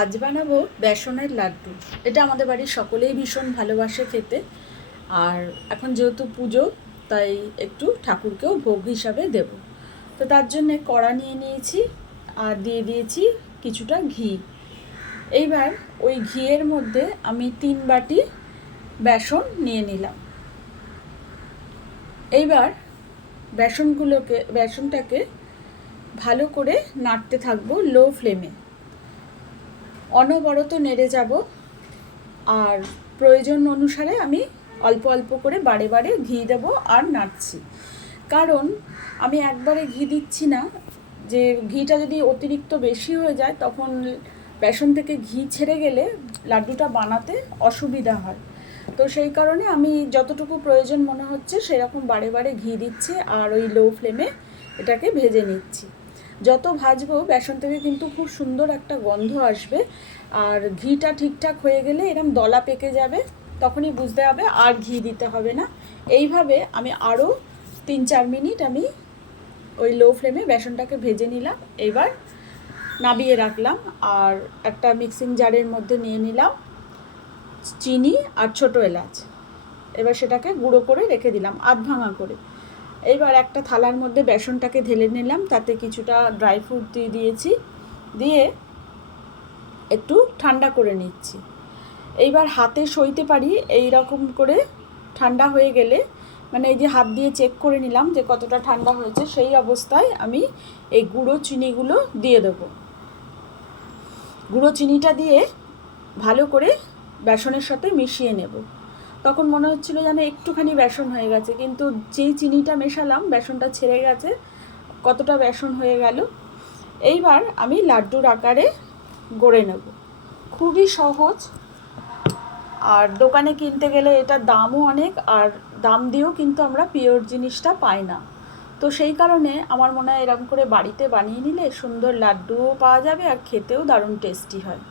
আজ বানাবো বেসনের লাড্ডু। এটা আমাদের বাড়ির সকলেই ভীষণ ভালোবাসে খেতে। আর এখন যেহেতু পুজো, তাই একটু ঠাকুরকেও ভোগ হিসাবে দেব। তো তার জন্যে কড়া নিয়ে নিয়েছি আর দিয়ে দিয়েছি কিছুটা ঘি। এইবার ওই ঘিয়ের মধ্যে আমি 3 বাটি বেসন নিয়ে নিলাম। এইবার বেসনটাকে ভালো করে নাড়তে থাকবো লো ফ্লেমে। অনবরত নেড়ে যাব। আর প্রয়োজন অনুসারে আমি অল্প অল্প করে বারে বারে ঘি দেবো আর নাড়ছি। কারণ আমি একবারে ঘি দিচ্ছি না, যে ঘিটা যদি অতিরিক্ত বেশি হয়ে যায় তখন বেসন থেকে ঘি ছেড়ে গেলে লাড্ডুটা বানাতে অসুবিধা হয়। তো সেই কারণে আমি যতটুকু প্রয়োজন মনে হচ্ছে সেরকম বারে বারে ঘি দিচ্ছি আর ওই লো ফ্লেমে এটাকে ভেজে নিচ্ছি। যত ভাজবো বেসন থেকে কিন্তু খুব সুন্দর একটা গন্ধ আসবে। আর ঘিটা ঠিকঠাক হয়ে গেলে এরকম দলা পেকে যাবে, তখনই বুঝতে হবে আর ঘি দিতে হবে না। এইভাবে আমি আরও 3-4 মিনিট আমি ওই লো ফ্লেমে বেসনটাকে ভেজে নিলাম। এবার নাবিয়ে রাখলাম আর একটা মিক্সিং জারের মধ্যে নিয়ে নিলাম চিনি আর ছোটো এলাচ। এবার সেটাকে গুঁড়ো করে রেখে দিলাম আধ ভাঙা করে। এইবার একটা থালার মধ্যে বেসনটাকে ঢেলে নিলাম, তাতে কিছুটা ড্রাই ফ্রুট দিয়ে দিয়েছি, দিয়ে একটু ঠান্ডা করে নিচ্ছি। এইবার হাতে সইতে পারি এই রকম করে ঠান্ডা হয়ে গেলে, মানে এই যে হাত দিয়ে চেক করে নিলাম যে কতটা ঠান্ডা হয়েছে, সেই অবস্থায় আমি এই গুঁড়ো চিনিগুলো দিয়ে দেবো। গুঁড়ো চিনিটা দিয়ে ভালো করে বেসনের সাথে মিশিয়ে নেব। তখন মনে হচ্ছিল যেন একটুখানি বেসন হয়ে গেছে, কিন্তু যেই চিনিটা মেশালাম বেসনটা ছেড়ে গেছে, কতটা বেসন হয়ে গেল। এইবার আমি লাড্ডুর আকারে গড়ে নেব। খুবই সহজ, আর দোকানে কিনতে গেলে এটার দামও অনেক, আর দাম দিয়েও কিন্তু আমরা পিওর জিনিসটা পাই না। তো সেই কারণে আমার মনে হয় এরকম করে বাড়িতে বানিয়ে নিলে সুন্দর লাড্ডুও পাওয়া যাবে আর খেতেও দারুণ টেস্টি হয়।